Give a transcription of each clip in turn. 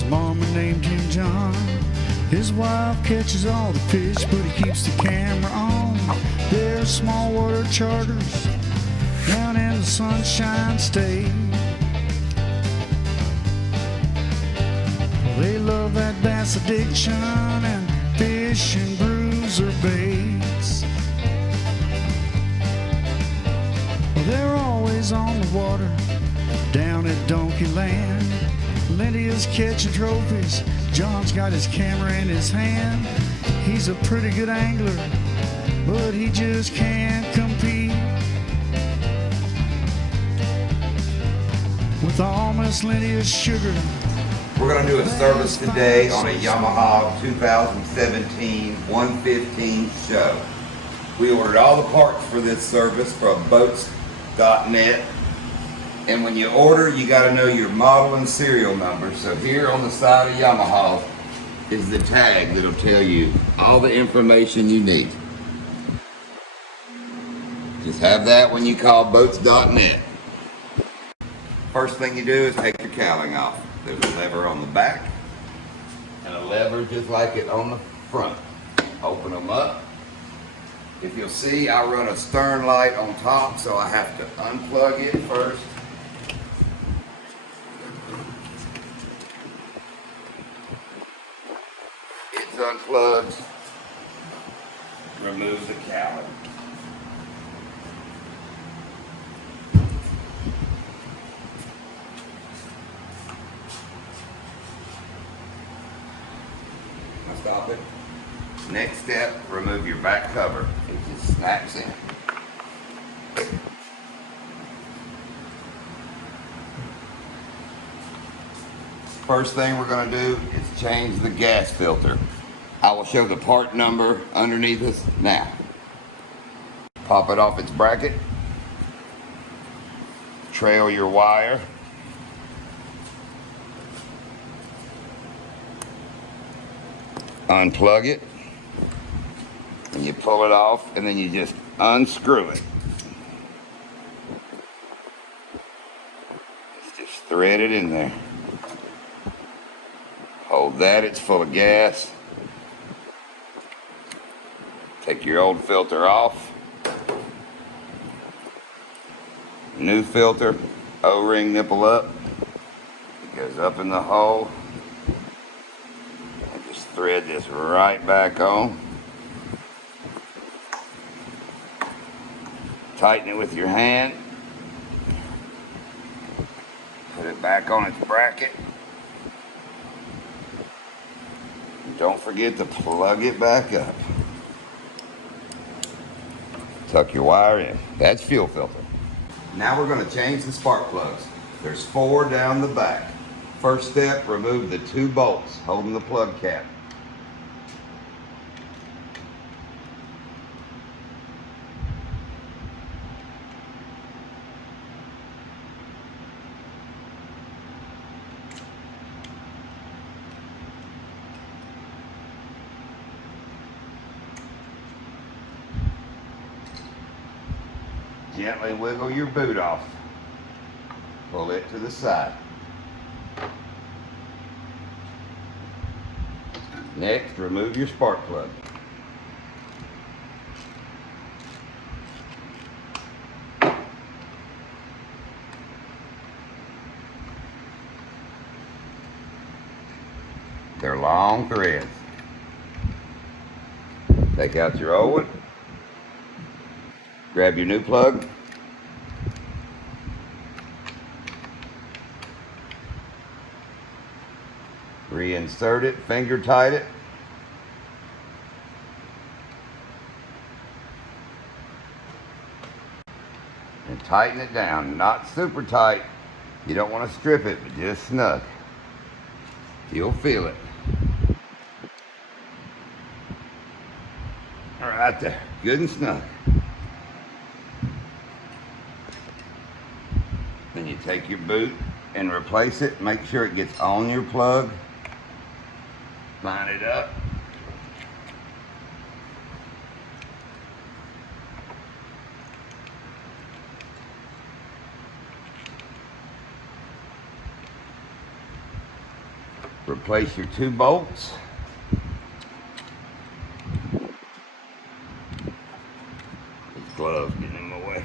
His mama named him John. His wife catches all the fish, but he keeps the camera on. There's small water charters down in the Sunshine State. They love that bass addiction and fish and bruiser baits. They're always on the water down at Donkey Land. Lydia's catching trophies. John's got his camera in his hand. He's a pretty good angler, but he just can't compete with all Miss Lydia's sugar. We're going to do a service today on a Yamaha 2017 115 show. We ordered all the parts for this service from boats.net. And when you order, you got to know your model and serial number. So here on the side of Yamaha is the tag that'll tell you all the information you need. Just have that when you call boats.net. First thing you do is take your cowling off. There's a lever on the back and a lever just like it on the front. Open them up. If you'll see, I run a stern light on top, so I have to unplug it first. It's unplugged. Remove the cowling. Stop it. Next step, remove your back cover. It just snaps in. First thing we're going to do is change the gas filter. I will show the part number underneath us now. Pop it off its bracket. Trail your wire. Unplug it, and you pull it off, and then you just unscrew it. It's just threaded in there. Hold that, it's full of gas. Take your old filter off. New filter, O-ring nipple up. It goes up in the hole. Thread this right back on. Tighten it with your hand. Put it back on its bracket. And don't forget to plug it back up. Tuck your wire in. That's fuel filter. Now we're going to change the spark plugs. There's 4 down the back. First step, remove the 2 bolts holding the plug cap. Gently wiggle your boot off. Pull it to the side. Next, remove your spark plug. They're long threads. Take out your old one. Grab your new plug. Reinsert it, finger tight it. And tighten it down, not super tight. You don't want to strip it, but just snug. You'll feel it. All right there, good and snug. Then you take your boot and replace it. Make sure it gets on your plug. Line it up. Replace your 2 bolts. These gloves getting in my way.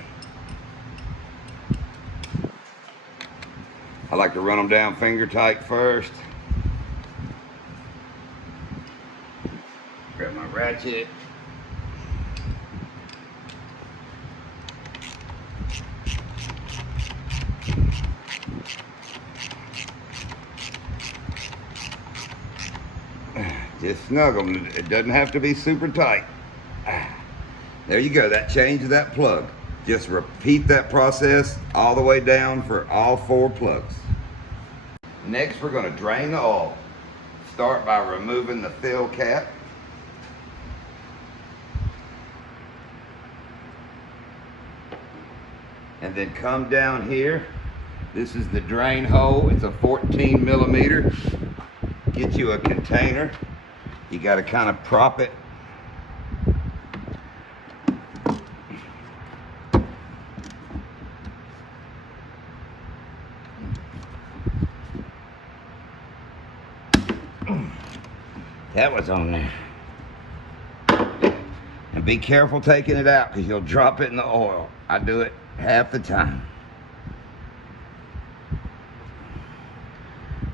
I like to run them down finger tight first. Grab my ratchet. Just snug them. It doesn't have to be super tight. There you go. That changed that plug. Just repeat that process all the way down for all 4 plugs. Next, we're going to drain the oil. Start by removing the fill cap. And then come down here. This is the drain hole. It's a 14 millimeter. Get you a container. You got to kind of prop it. That was on there. And be careful taking it out because you'll drop it in the oil. I do it half the time.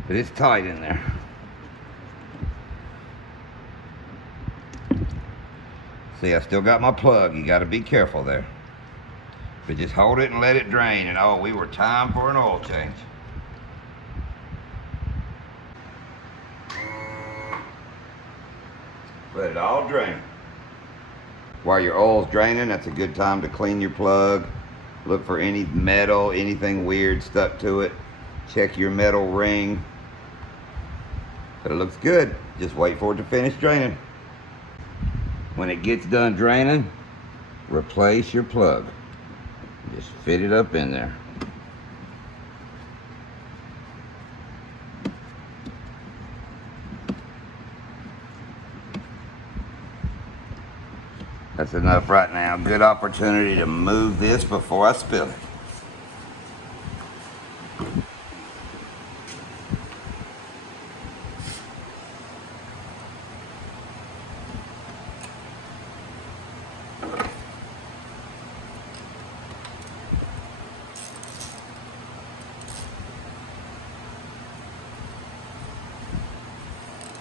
But it's tight in there. See, I still got my plug. You got to be careful there. But just hold it and let it drain. And oh, we were time for an oil change. Let it all drain. While your oil's draining, that's a good time to clean your plug. Look for any metal, anything weird stuck to it. Check your metal ring. But it looks good. Just wait for it to finish draining. When it gets done draining, replace your plug. Just fit it up in there. That's enough right now. Good opportunity to move this before I spill it.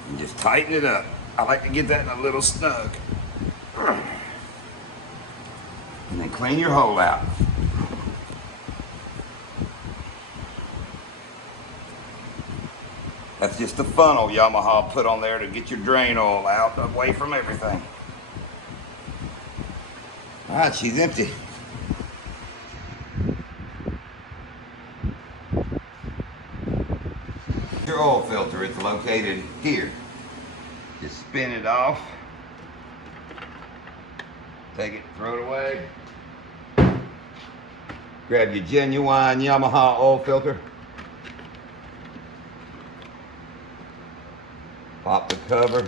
And just tighten it up. I like to get that in a little snug. And then clean your hole out. That's just the funnel Yamaha put on there to get your drain oil out away from everything. All right, she's empty. Your oil filter, it's located here. Just spin it off. Take it, throw it away. Grab your genuine Yamaha oil filter. Pop the cover.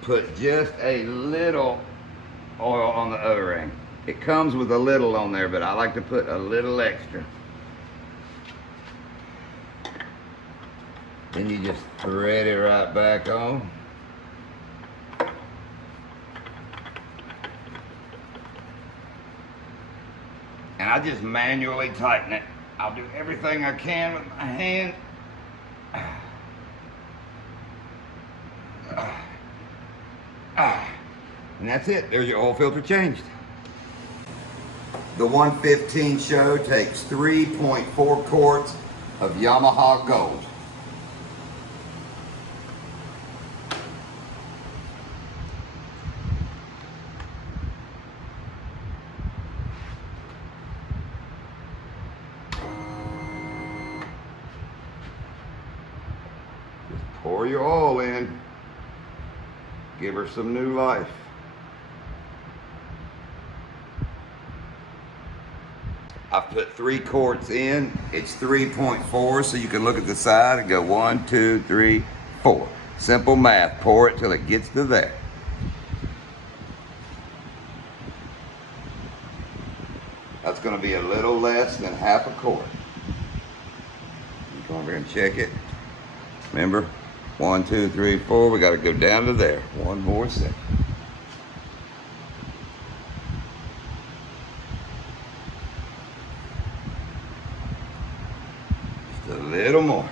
Put just a little oil on the O-ring. It comes with a little on there, but I like to put a little extra. Then you just thread it right back on. And I just manually tighten it. I'll do everything I can with my hand. And that's it. There's your oil filter changed. The 115 show takes 3.4 quarts of Yamaha Gold. Pour your oil in. Give her some new life. I've put 3 quarts in. It's 3.4, so you can look at the side and go 1, 2, 3, 4. Simple math. Pour it till it gets to there. That's going to be a little less than half a quart. Come over here and check it. Remember, 1, 2, 3, 4. We got to go down to there. One more second. Just a little more.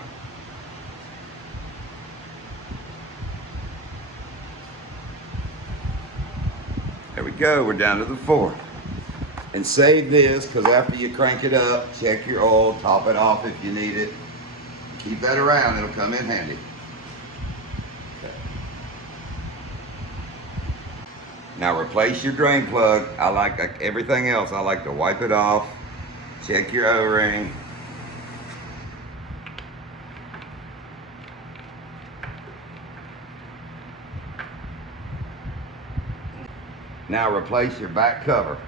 There we go. We're down to the 4. And save this, because after you crank it up, check your oil, top it off if you need it. Keep that around, it'll come in handy. Okay. Now replace your drain plug. I like everything else, I like to wipe it off, check your O-ring. Now replace your back cover.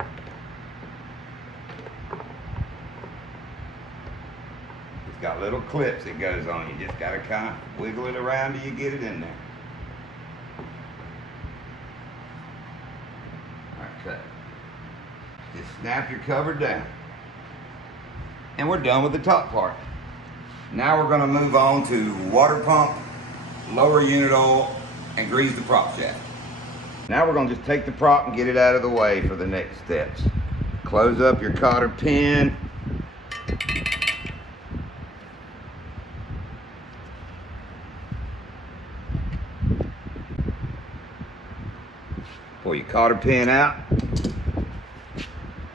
Got little clips it goes on. You just gotta kind of wiggle it around till you get it in there. Okay. Just snap your cover down. And we're done with the top part. Now we're gonna move on to water pump, lower unit oil, and grease the prop shaft. Now we're gonna just take the prop and get it out of the way for the next steps. Close up your cotter pin. Pull your cotter pin out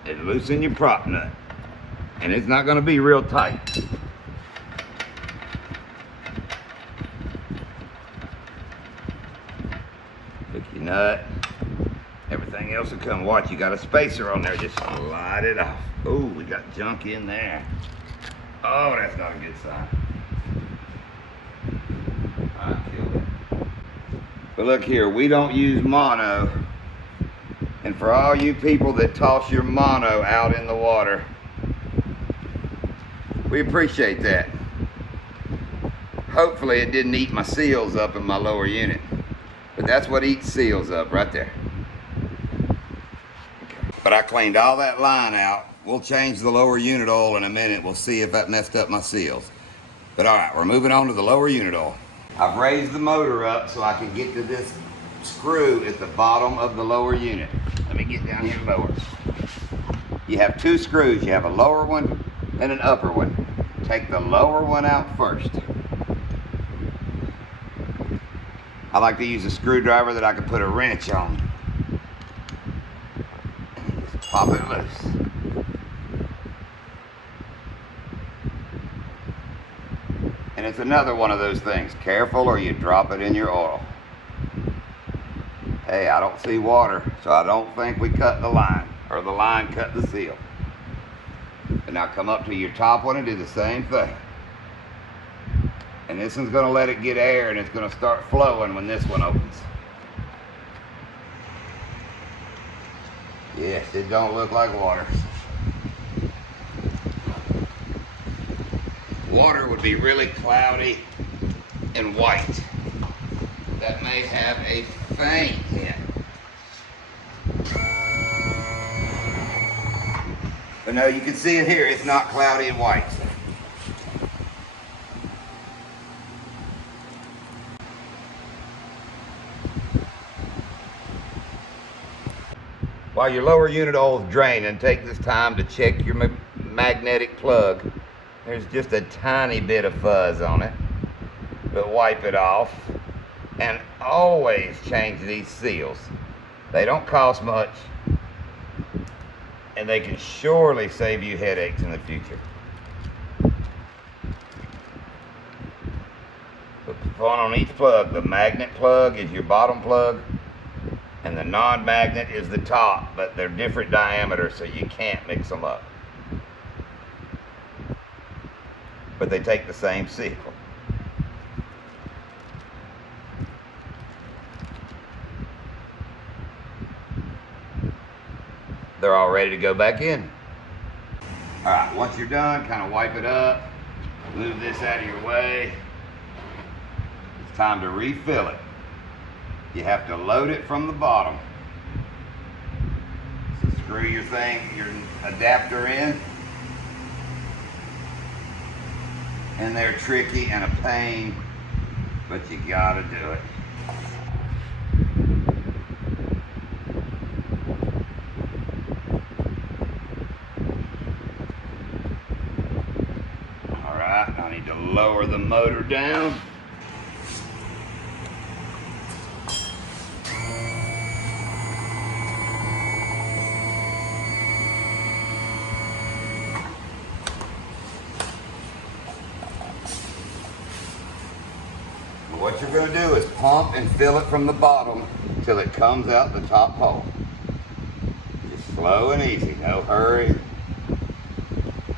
and loosen your prop nut. And it's not going to be real tight. Pick your nut. Everything else will come. Watch, you got a spacer on there. Just slide it off. Oh, we got junk in there. Oh, that's not a good sign. I killed it. But look here, we don't use mono. And for all you people that toss your mono out in the water, we appreciate that. Hopefully it didn't eat my seals up in my lower unit. But that's what eats seals up right there. But I cleaned all that line out. We'll change the lower unit oil in a minute. We'll see if that messed up my seals. But all right, we're moving on to the lower unit oil. I've raised the motor up so I can get to this screw at the bottom of the lower unit. Let me get down here lower. You have 2 screws. You have a lower one and an upper one. Take the lower one out first. I like to use a screwdriver that I can put a wrench on. Just pop it loose. And it's another one of those things. Careful or you drop it in your oil. Hey, I don't see water, so I don't think we cut the line, or the line cut the seal. And now come up to your top one and do the same thing. And this one's gonna let it get air and it's gonna start flowing when this one opens. Yes, it don't look like water. Water would be really cloudy and white. That may have a faint hint. But no, you can see it here. It's not cloudy and white. While your lower unit oil is draining, take this time to check your magnetic plug. There's just a tiny bit of fuzz on it, but wipe it off. And always change these seals. They don't cost much, and they can surely save you headaches in the future. Put one on each plug. The magnet plug is your bottom plug, and the non-magnet is the top, but they're different diameters, so you can't mix them up. But they take the same seal. They're all ready to go back in. All right, once you're done, kind of wipe it up, move this out of your way. It's time to refill it. You have to load it from the bottom. So screw your adapter in. And they're tricky and a pain but you gotta do it. All right, I need to lower the motor down. What you're going to do is pump and fill it from the bottom till it comes out the top hole. Just slow and easy, no hurry.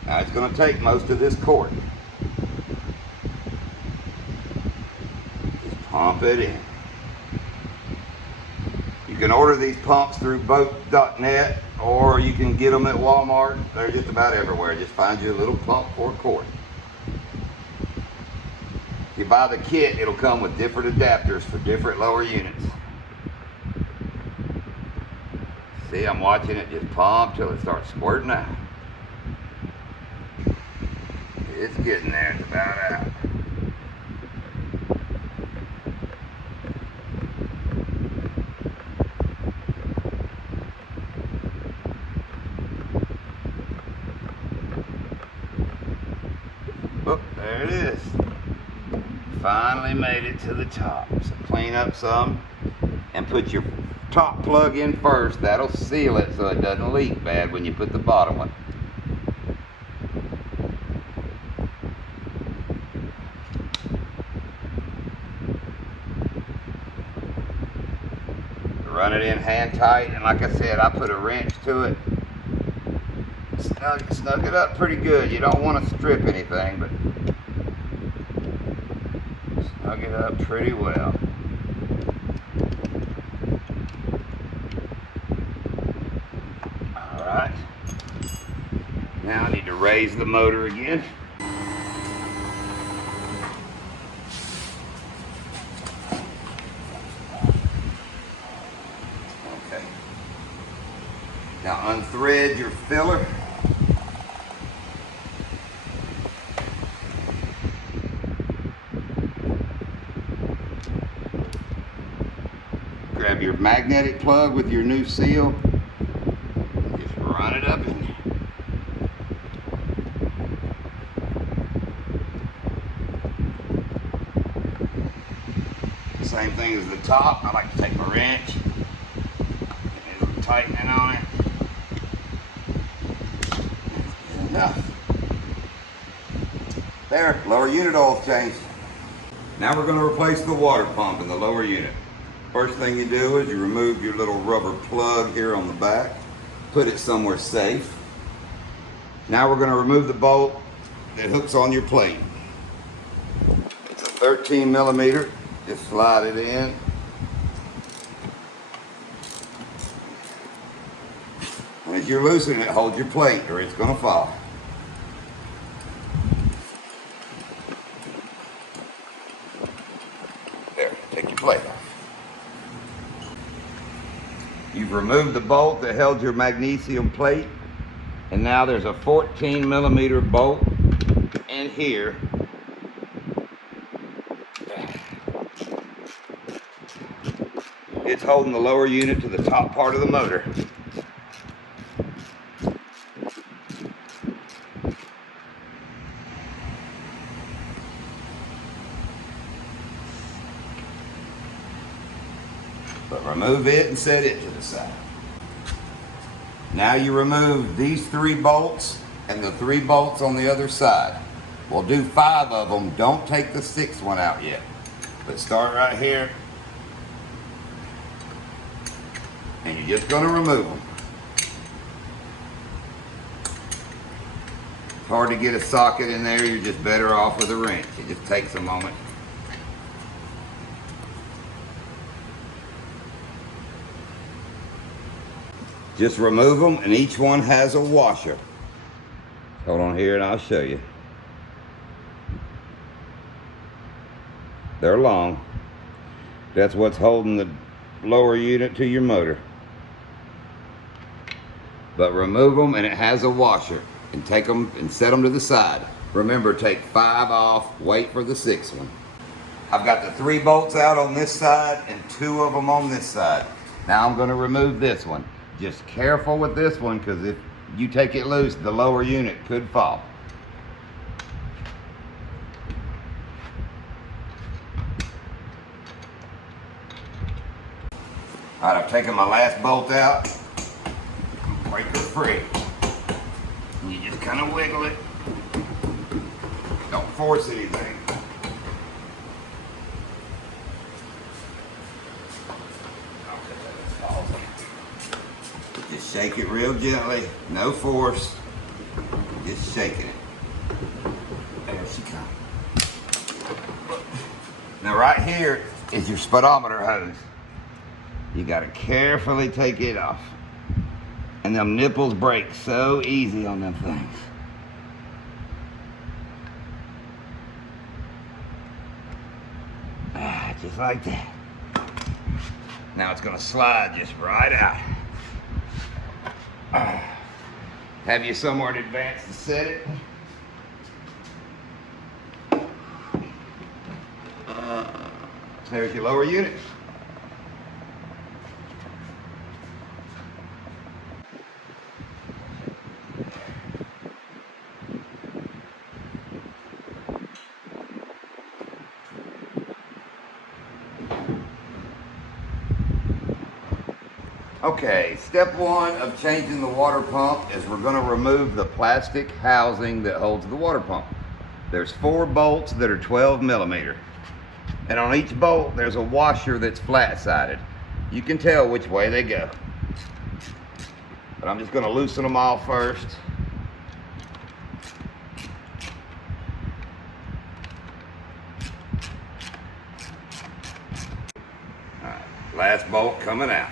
Now it's going to take most of this cord. Just pump it in. You can order these pumps through boat.net or you can get them at Walmart. They're just about everywhere. Just find you a little pump for a cord. If you buy the kit, it'll come with different adapters for different lower units. See, I'm watching it just pump till it starts squirting out. It's getting there, it's about out. Oh, there it is. Finally made it to the top. So clean up some and put your top plug in first. That'll seal it so it doesn't leak bad when you put the bottom one. Run it in hand tight, and like I said, I put a wrench to it. Snug it up pretty good. You don't want to strip anything, but snug it up pretty well. All right. Now I need to raise the motor again. Okay. Now unthread your filler. Grab your magnetic plug with your new seal. Just run it up in there. Same thing as the top. I like to take my wrench, get a little tightening on it. Enough. There, lower unit oil changed. Now we're going to replace the water pump in the lower unit. First thing you do is you remove your little rubber plug here on the back, put it somewhere safe. Now we're going to remove the bolt that hooks on your plate. It's a 13 millimeter. Just slide it in. And as you're loosening it, hold your plate or it's going to fall. There, take your plate off. You've removed the bolt that held your magnesium plate, and now there's a 14 millimeter bolt in here. It's holding the lower unit to the top part of the motor. But remove it and set it to the side. Now you remove these 3 bolts and the 3 bolts on the other side. We'll do 5 of them. Don't take the 6th one out yet. But start right here. And you're just going to remove them. It's hard to get a socket in there. You're just better off with a wrench. It just takes a moment. Just remove them, and each one has a washer. Hold on here and I'll show you. They're long. That's what's holding the lower unit to your motor. But remove them, and it has a washer. And take them and set them to the side. Remember, take 5 off, wait for the 6th one. I've got the 3 bolts out on this side and 2 of them on this side. Now I'm going to remove this one. Just careful with this one, because if you take it loose, the lower unit could fall. All right, I've taken my last bolt out. Breaker free. And you just kind of wiggle it. Don't force anything. Just shake it real gently, no force. Just shaking it. There she comes. Now right here is your speedometer hose. You gotta carefully take it off. And them nipples break so easy on them things. Just like that. Now it's gonna slide just right out. Have you somewhere in advance to set it? There's your lower unit. Okay, step 1 of changing the water pump is we're going to remove the plastic housing that holds the water pump. There's 4 bolts that are 12 millimeter. And on each bolt, there's a washer that's flat-sided. You can tell which way they go. But I'm just going to loosen them all first. All right, last bolt coming out.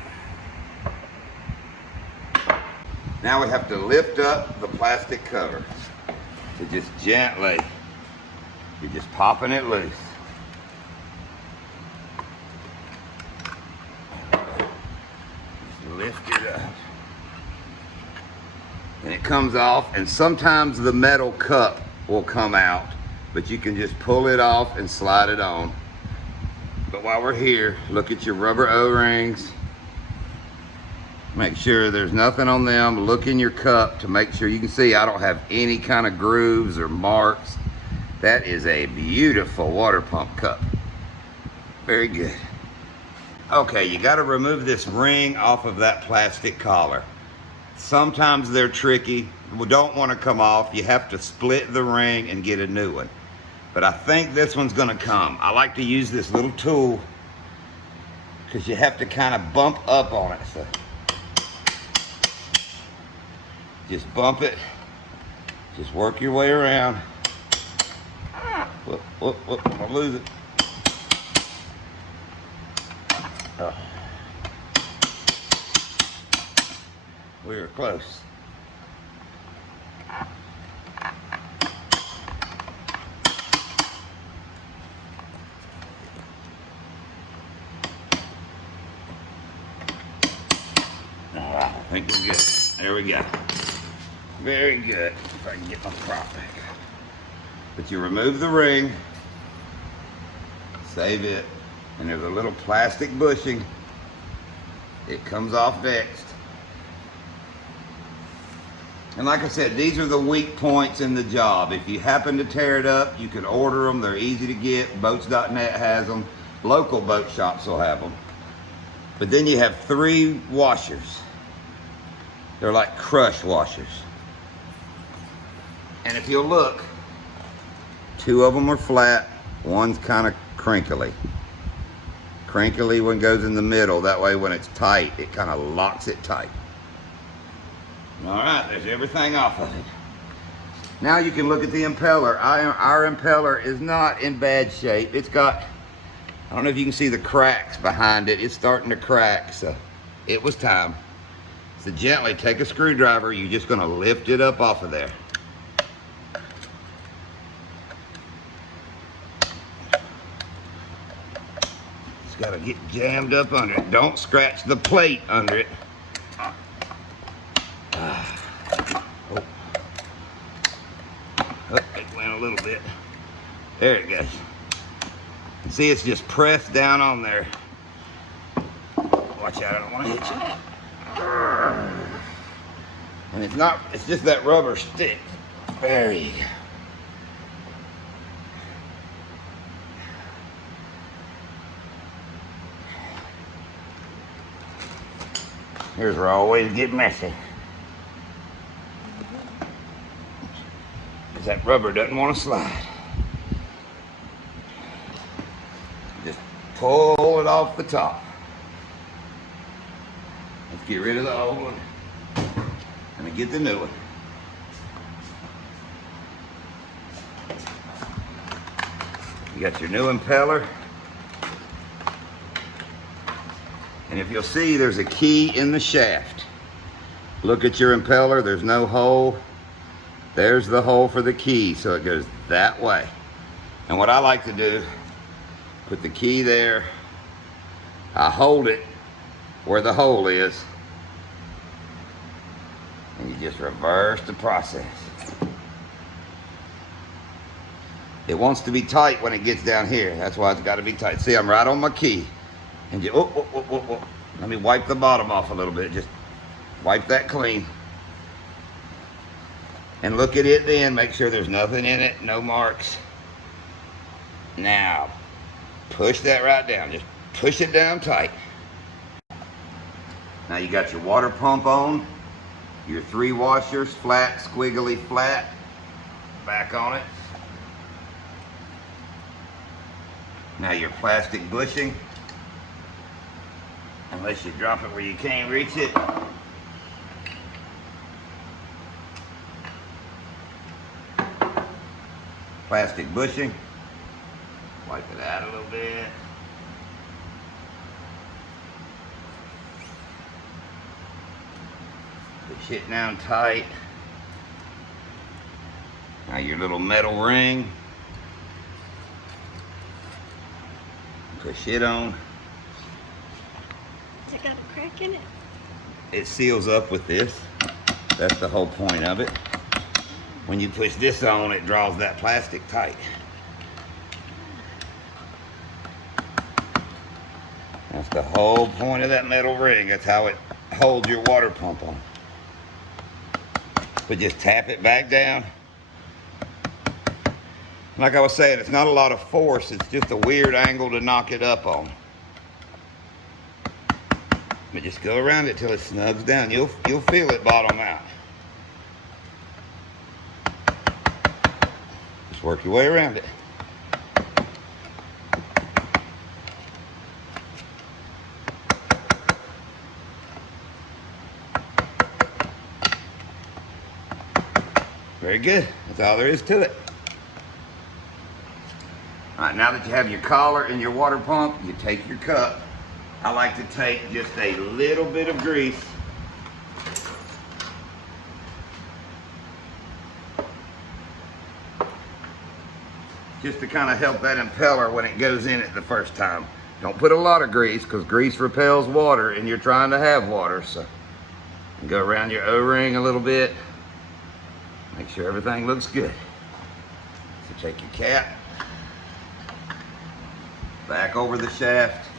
Now we have to lift up the plastic cover. So just gently, you're just popping it loose. Just lift it up. And it comes off, and sometimes the metal cup will come out, but you can just pull it off and slide it on. But while we're here, look at your rubber O-rings. Make sure there's nothing on them. Look in your cup to make sure you can see I don't have any kind of grooves or marks. That is a beautiful water pump cup. Very good. Okay, you got to remove this ring off of that plastic collar. Sometimes they're tricky. We don't want to come off. You have to split the ring and get a new one. But I think this one's going to come. I like to use this little tool because you have to kind of bump up on it. So just bump it. Just work your way around. Whoop, whoop, whoop, I'm gonna lose it. Oh. We were close. I think we're good. There we go. Very good. If I can get my prop back. But you remove the ring, save it, and there's a little plastic bushing. It comes off next. And like I said, these are the weak points in the job. If you happen to tear it up, you can order them. They're easy to get. Boats.net has them. Local boat shops will have them. But then you have 3 washers. They're like crush washers. And if you'll look, 2 of them are flat, one's kind of crinkly. Crinkly one goes in the middle, that way when it's tight, it kind of locks it tight. All right, there's everything off of it. Now you can look at the impeller. Our impeller is not in bad shape. It's got, I don't know if you can see the cracks behind it. It's starting to crack, so it was time. So gently take a screwdriver, you're just gonna lift it up off of there. Got to get jammed up under it. Don't scratch the plate under it. Oh, it went a little bit. There it goes. See, it's just pressed down on there. Watch out, I don't want to hit you. And it's just that rubber stick. There you go. Here's where I always get messy. Because that rubber doesn't want to slide. Just pull it off the top. Let's get rid of the old one. And get the new one. You got your new impeller. And if you'll see, there's a key in the shaft. Look at your impeller, there's no hole. There's the hole for the key, so it goes that way. And what I like to do, put the key there. I hold it where the hole is. And you just reverse the process. It wants to be tight when it gets down here. That's why it's got to be tight. See, I'm right on my key. And just, let me wipe the bottom off a little bit. Just wipe that clean. And look at it then. Make sure there's nothing in it. No marks. Now, push that right down. Just push it down tight. Now you got your water pump on. Your 3 washers, flat, squiggly, flat. Back on it. Now your plastic bushing. Unless you drop it where you can't reach it. Plastic bushing. Wipe it out a little bit. Push it down tight. Now your little metal ring. Push it on. Has it got a crack in it? It seals up with this. That's the whole point of it. When you push this on, it draws that plastic tight. That's the whole point of that metal ring. That's how it holds your water pump on. But just tap it back down. Like I was saying, it's not a lot of force. It's just a weird angle to knock it up on. But just go around it till it snugs down. You'll feel it bottom out. Just work your way around it. Very good. That's all there is to it. All right, now that you have your collar and your water pump, you take your cup. I like to take just a little bit of grease. Just to kind of help that impeller when it goes in it the first time. Don't put a lot of grease because grease repels water and you're trying to have water. So go around your O-ring a little bit. Make sure everything looks good. So take your cap. Back over the shaft.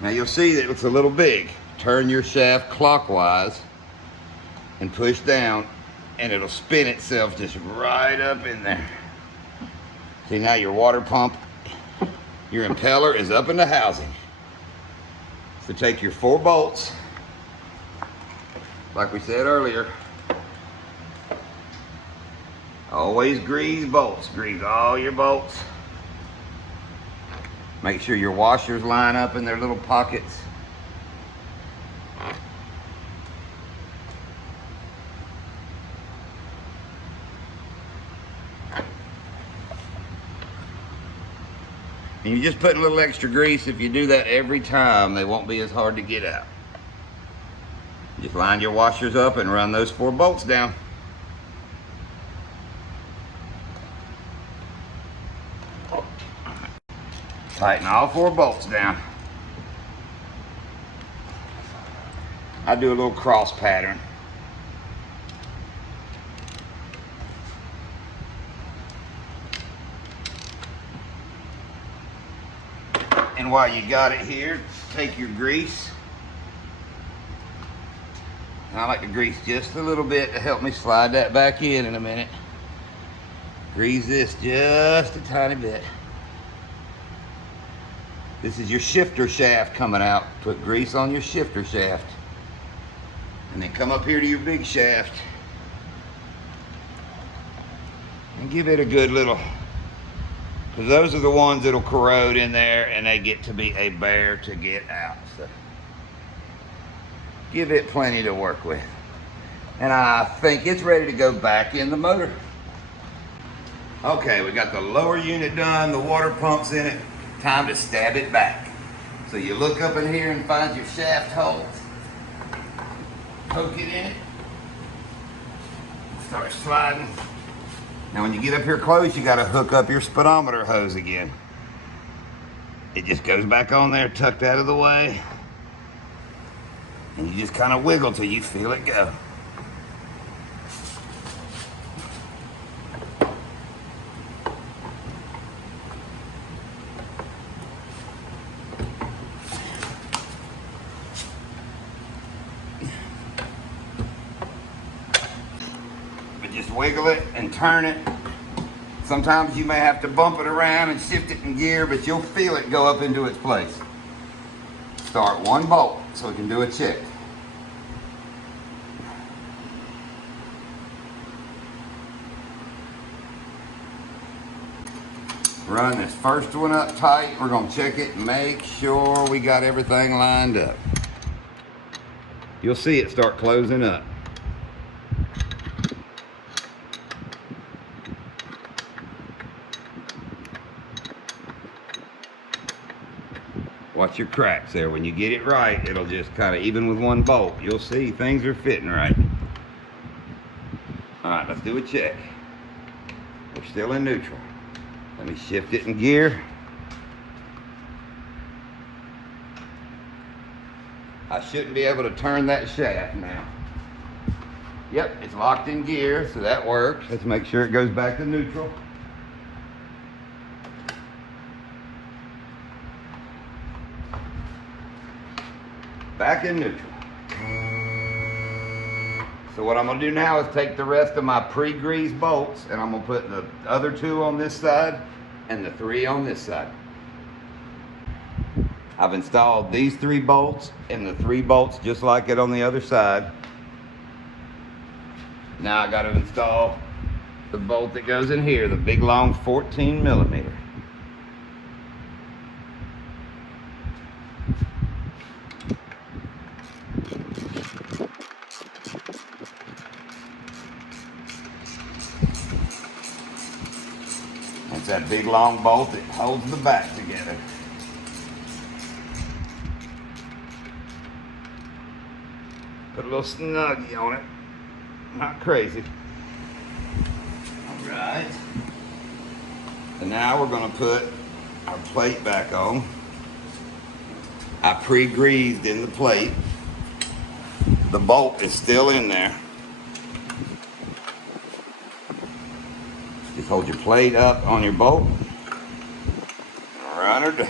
Now you'll see that it's a little big. Turn your shaft clockwise and push down and it'll spin itself just right up in there. See, now your water pump, your impeller is up in the housing. So take your 4 bolts, like we said earlier. Always grease bolts, grease all your bolts. Make sure your washers line up in their little pockets. And you just put a little extra grease. If you do that every time, they won't be as hard to get out. Just line your washers up and run those 4 bolts down. Tighten all 4 bolts down. I do a little cross pattern. And while you got it here, take your grease. And I like to grease just a little bit to help me slide that back in a minute. Grease this just a tiny bit. This is your shifter shaft coming out. Put grease on your shifter shaft. And then come up here to your big shaft. And give it a good little, because those are the ones that'll corrode in there and they get to be a bear to get out. So give it plenty to work with. And I think it's ready to go back in the motor. Okay, we got the lower unit done, the water pump's in it. Time to stab it back. So you look up in here and find your shaft holes. Poke it in it. Start sliding. Now when you get up here close, you gotta hook up your speedometer hose again. It just goes back on there, tucked out of the way. And you just kind of wiggle till you feel it go. But just wiggle it and turn it. Sometimes you may have to bump it around and shift it in gear, but you'll feel it go up into its place. Start one bolt so we can do a check. Run this first one up tight. We're gonna check it and make sure we got everything lined up. You'll see it start closing up. Watch your cracks there. When you get it right, it'll just kind of, even with one bolt, you'll see things are fitting right. All right, let's do a check. We're still in neutral. Let me shift it in gear. I shouldn't be able to turn that shaft now. Yep, it's locked in gear, so that works. Let's make sure it goes back to neutral. Back in neutral. So what I'm gonna do now is take the rest of my pre-greased bolts and I'm gonna put the other 2 on this side and the 3 on this side. I've installed these 3 bolts and the 3 bolts just like it on the other side. Now I gotta install the bolt that goes in here, the big long 14 millimeter. It's that big long bolt that holds the back together. Put a little snuggie on it. Not crazy. All right. And now we're going to put our plate back on. I pre-greased in the plate. The bolt is still in there. Just hold your plate up on your bolt. Run her down.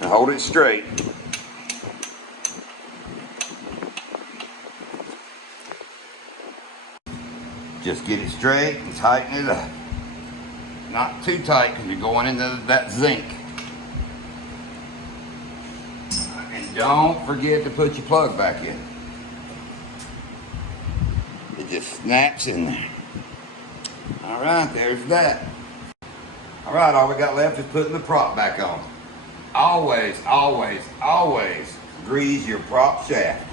And hold it straight. Just get it straight and tighten it up. Not too tight because you're going into that zinc. And don't forget to put your plug back in. It just snaps in there. All right, there's that. All right, all we got left is putting the prop back on. Always, always, always grease your prop shaft.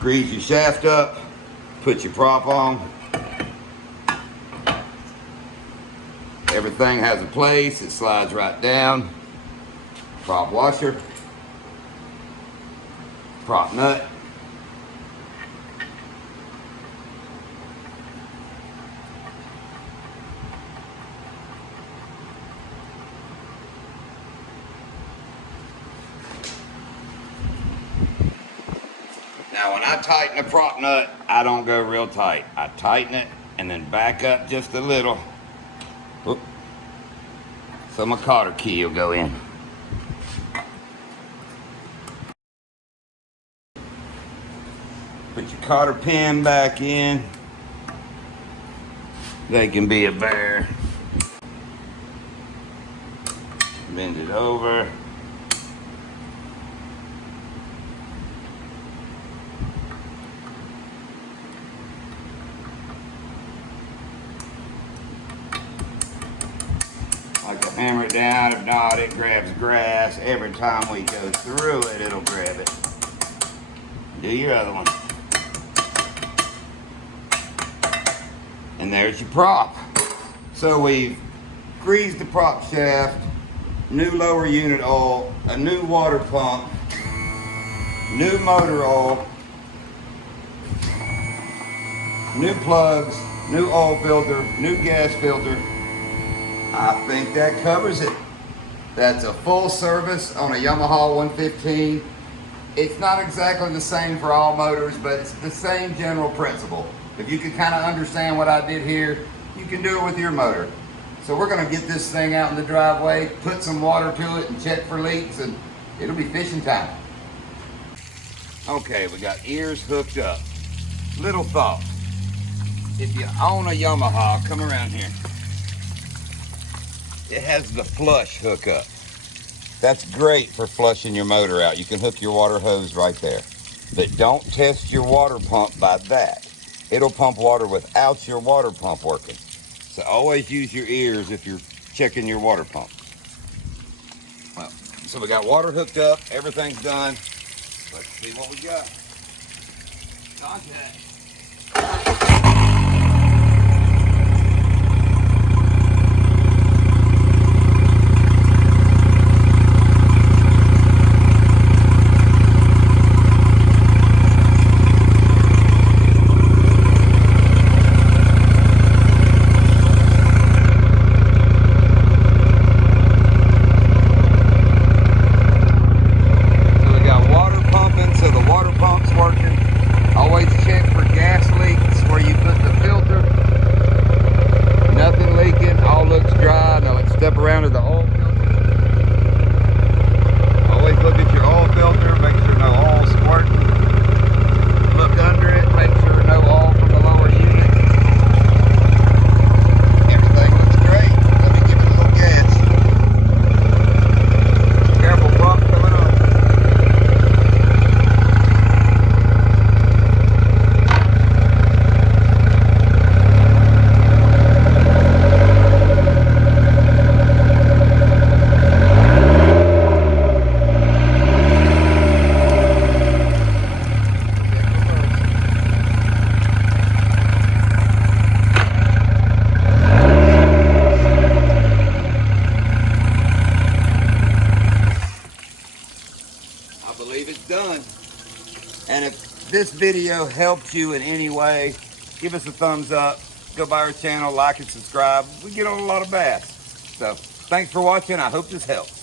Grease your shaft up, put your prop on. Everything has a place, it slides right down. Prop washer, prop nut. Now when I tighten a prop nut, I don't go real tight. I tighten it and then back up just a little. Oop. So my cotter key will go in. Put your cotter pin back in. They can be a bear. Bend it over. Like to hammer it down. If not, it grabs grass. Every time we go through it, it'll grab it. Do your other one. And there's your prop. So we've greased the prop shaft, new lower unit oil, a new water pump, new motor oil, new plugs, new oil filter, new gas filter. I think that covers it. That's a full service on a Yamaha 115. It's not exactly the same for all motors, but it's the same general principle. If you can kind of understand what I did here, you can do it with your motor. So we're gonna get this thing out in the driveway, put some water to it and check for leaks, and it'll be fishing time. Okay, we got ears hooked up. Little thought. If you own a Yamaha, come around here. It has the flush hookup. That's great for flushing your motor out. You can hook your water hose right there. But don't test your water pump by that. It'll pump water without your water pump working. So always use your ears if you're checking your water pump. Well, so we got water hooked up, everything's done. Let's see what we got. Contact. Done. And if this video helped you in any way, give us a thumbs up, go by our channel, like and subscribe. We get on a lot of bass. So thanks for watching. I hope this helped.